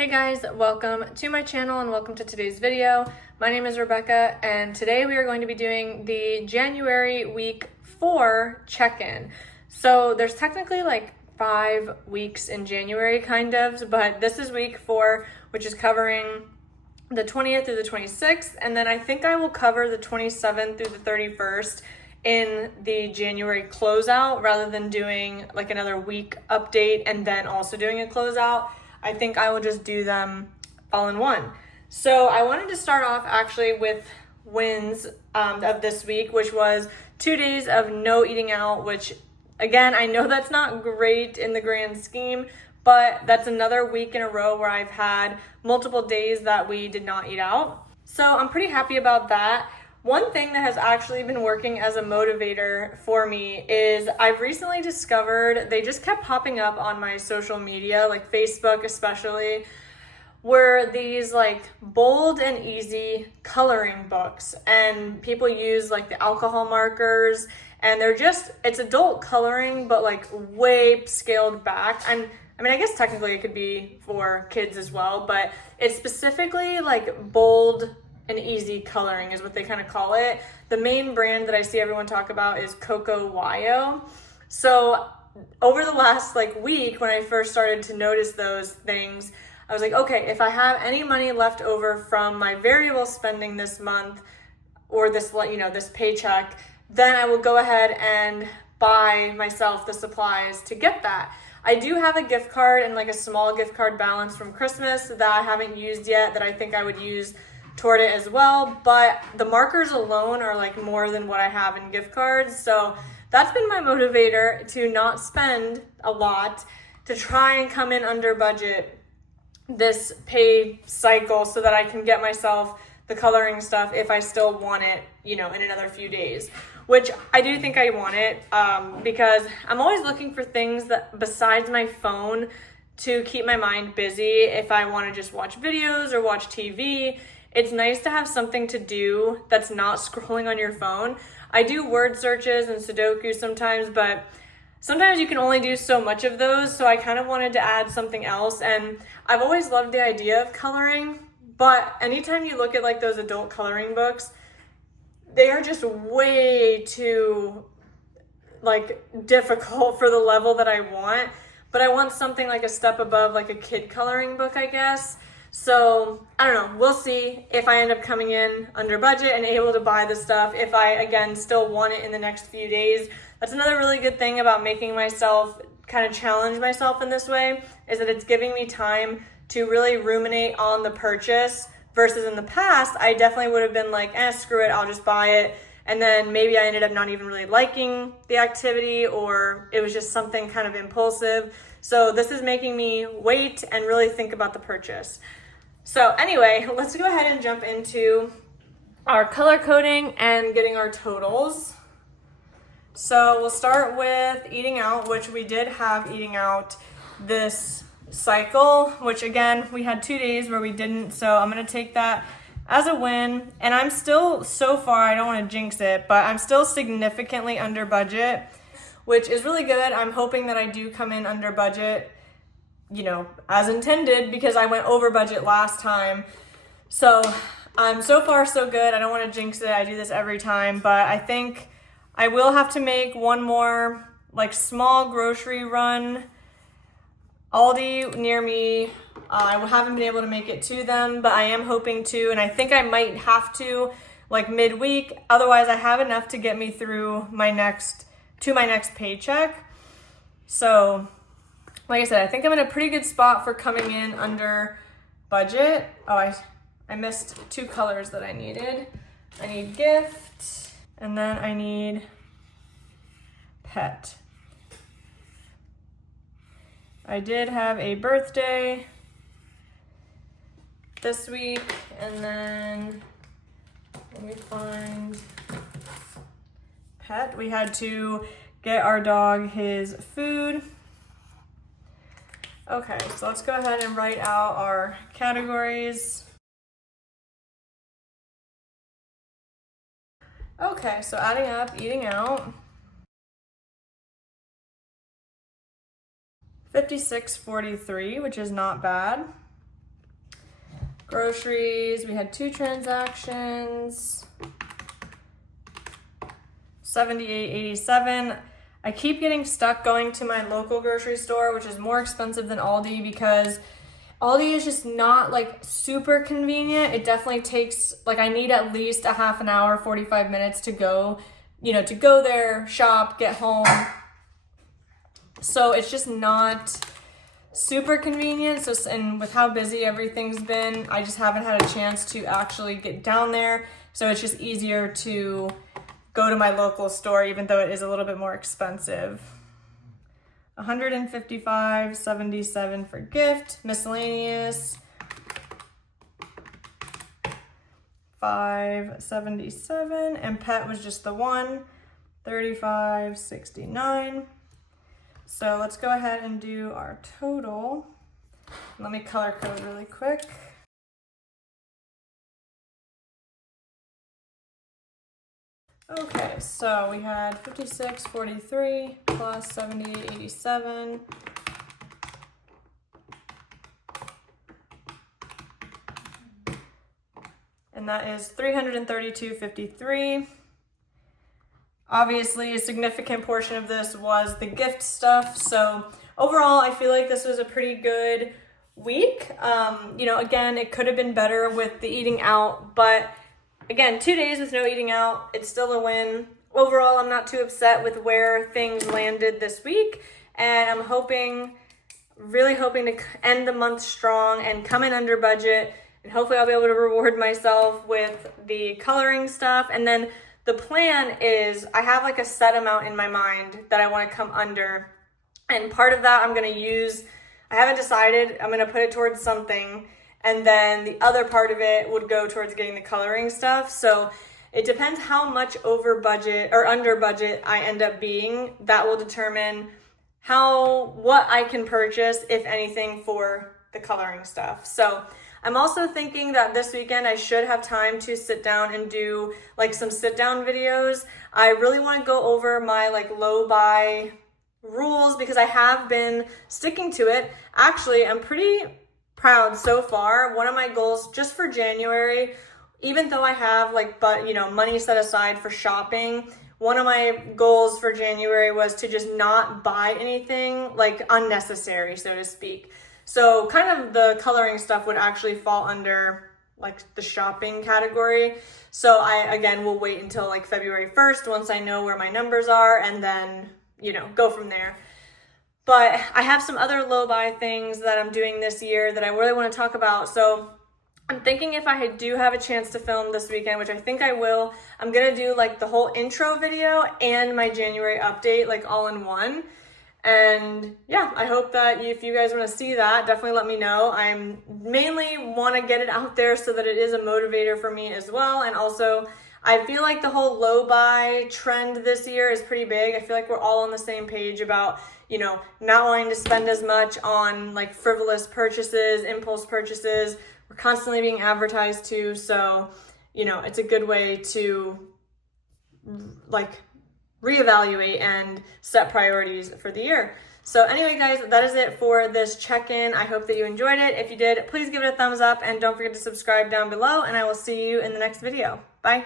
Hey guys, welcome to my channel and welcome to today's video. My name is Rebecca and today we are going to be doing the January week 4 check-in. So there's technically like 5 weeks in January kind of, but this is week 4, which is covering the 20th through the 26th, and then I think I will cover the 27th through the 31st in the January closeout rather than doing like another week update and then also doing a closeout. I think I will just do them all in one. So I wanted to start off actually with wins of this week, which was 2 days of no eating out, which again, I know that's not great in the grand scheme, but that's another week in a row where I've had multiple days that we did not eat out. So I'm pretty happy about that. One thing that has actually been working as a motivator for me is I've recently discovered, they just kept popping up on my social media, like Facebook especially, were these like bold and easy coloring books, and people use like the alcohol markers, and they're just, it's adult coloring, but like way scaled back. And I mean, I guess technically it could be for kids as well, but it's specifically like bold and easy coloring is what they kind of call it. The main brand that I see everyone talk about is Coco Wyo. So over the last like week, when I first started to notice those things, I was like, okay, if I have any money left over from my variable spending this month or this, this paycheck, then I will go ahead and buy myself the supplies to get that. I do have a gift card and like a small gift card balance from Christmas that I haven't used yet that I think I would use toward it as well, but the markers alone are like more than what I have in gift cards. So that's been my motivator to not spend a lot, to try and come in under budget this pay cycle so that I can get myself the coloring stuff if I still want it, in another few days, which I do think I want it because I'm always looking for things that besides my phone to keep my mind busy. If I want to just watch videos or watch TV, it's nice to have something to do that's not scrolling on your phone. I do word searches and Sudoku sometimes, but sometimes you can only do so much of those, so I kind of wanted to add something else. And I've always loved the idea of coloring, but anytime you look at like those adult coloring books, they are just way too like difficult for the level that I want. But I want something like a step above, like a kid coloring book, I guess. So I don't know, we'll see if I end up coming in under budget and able to buy the stuff. If I, again, still want it in the next few days. That's another really good thing about making myself kind of challenge myself in this way, is that it's giving me time to really ruminate on the purchase, versus in the past, I definitely would have been like, screw it, I'll just buy it. And then maybe I ended up not even really liking the activity, or it was just something kind of impulsive. So this is making me wait and really think about the purchase. So anyway, let's go ahead and jump into our color coding and getting our totals. So we'll start with eating out, which we did have eating out this cycle, which again, we had 2 days where we didn't. So I'm going to take that as a win. And I'm still, so far, I don't want to jinx it, but I'm still significantly under budget, which is really good. I'm hoping that I do come in under budget, as intended, because I went over budget last time. So so far so good. I don't want to jinx it. I do this every time, but I think I will have to make one more like small grocery run. Aldi near me, I haven't been able to make it to them, but I am hoping to, and I think I might have to like midweek. Otherwise I have enough to get me through my next paycheck. So like I said, I think I'm in a pretty good spot for coming in under budget. Oh, I missed 2 colors that I needed. I need gift, and then I need pet. I did have a birthday this week, and then let me find pet. We had to get our dog his food. Okay, so let's go ahead and write out our categories. Okay, so adding up, eating out. $56.43, which is not bad. Groceries, we had 2 transactions, $78.87. I keep getting stuck going to my local grocery store, which is more expensive than Aldi because Aldi is just not like super convenient. It definitely takes, like I need at least a half an hour, 45 minutes to go, to go there, shop, get home. So it's just not super convenient. So, and with how busy everything's been, I just haven't had a chance to actually get down there. So it's just easier to go to my local store, even though it is a little bit more expensive. $155.77 for gift, miscellaneous, $5.77, and pet was just the one, $35.69. So let's go ahead and do our total. Let me color code really quick. Okay, so we had $56.43 plus $78.87. And that is $332.53. Obviously, a significant portion of this was the gift stuff. So overall, I feel like this was a pretty good week. Again, it could have been better with the eating out, but again, 2 days with no eating out, it's still a win. Overall, I'm not too upset with where things landed this week, and I'm really hoping to end the month strong and come in under budget, and hopefully I'll be able to reward myself with the coloring stuff. And then the plan is I have like a set amount in my mind that I want to come under, and part of that I'm going to use, I haven't decided, I'm going to put it towards something, and then the other part of it would go towards getting the coloring stuff. So it depends how much over budget or under budget I end up being. That will determine what I can purchase, if anything, for the coloring stuff. So I'm also thinking that this weekend I should have time to sit down and do like some sit down videos. I really want to go over my like low buy rules because I have been sticking to it. Actually, I'm pretty proud so far. One of my goals just for January, even though I have money set aside for shopping, one of my goals for January was to just not buy anything like unnecessary, so to speak. So kind of the coloring stuff would actually fall under like the shopping category. So I, again, will wait until like February 1st once I know where my numbers are, and then, go from there. But I have some other low buy things that I'm doing this year that I really want to talk about. So I'm thinking if I do have a chance to film this weekend, which I think I will, I'm going to do like the whole intro video and my January update like all in one. And yeah, I hope that if you guys want to see that, definitely let me know. I mainly want to get it out there so that it is a motivator for me as well. And also, I feel like the whole low buy trend this year is pretty big. I feel like we're all on the same page about, not wanting to spend as much on like frivolous purchases, impulse purchases. We're constantly being advertised to. So, it's a good way to like reevaluate and set priorities for the year. So anyway, guys, that is it for this check-in. I hope that you enjoyed it. If you did, please give it a thumbs up and don't forget to subscribe down below, and I will see you in the next video. Bye.